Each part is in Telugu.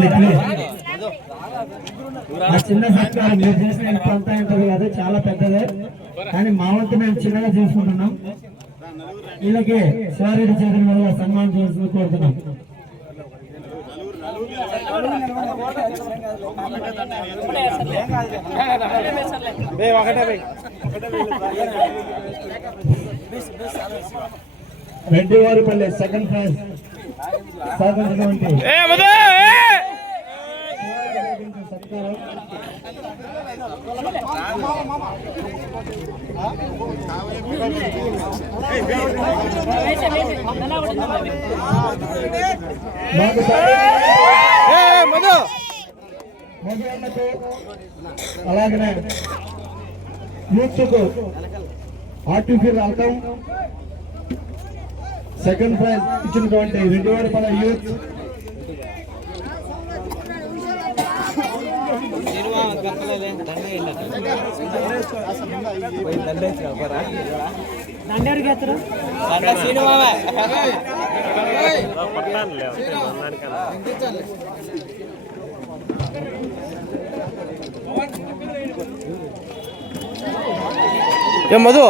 రావాలి ప్లీజ్ ఆ చిన్న సత్కారం మీరు చేసిన ఎంత అంత ఉంటుంది కాదు చాలా పెద్దదే. కానీ మా వంతు మేము చిన్నగా చేసుకుంటున్నాం. వీళ్ళకి శివారెడ్డి చేతుల మీద సన్మానం చేసి కోరుతున్నాం. రెడ్డివారిపల్లి సెకండ్ క్లాస్ సాధించినటువంటి సత్కారం మాకు మగవాళ్ళకు అలాగనే యూత్కు ఆర్టిఫిషియల్ అర్థం సెకండ్ ప్రైజ్ ఇచ్చినటువంటి రెండు వేల పద యూత్ ದಂಡೆಯವ್ರಿಗೆ ಮಧು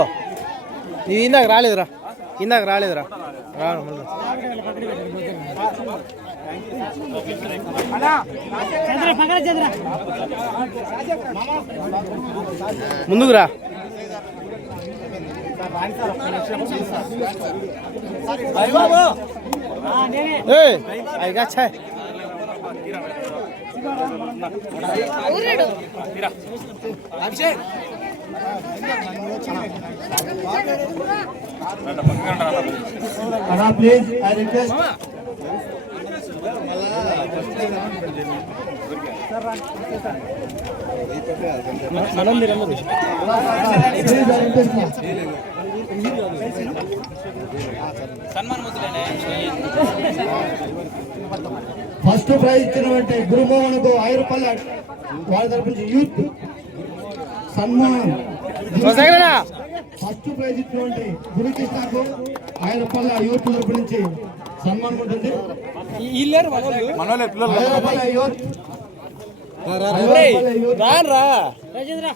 ನೀವು ಇಂದಾಗ ರಾಳಿದ್ರ? ಇಂದಾಗ ರಾಳಿದ್ರ? ರಾಣ ముందుకురా. ఏయ్, అయిగా ఛాయ్ అన్నా please I request first prize ఇచ్చినటువంటి గురుమోహన్కు ఐదు రూపాయల వాళ్ళ తరపు నుంచి యూత్ సన్మానం. ఫస్ట్ ప్రైజ్ ఇచ్చినటువంటి గురుకృష్ణకు ఐదు రూపాయల యూత్ తరపు నుంచి సన్మానం ఉంటుంది. యూత్. ఐదు రూపాయల యూత్. రా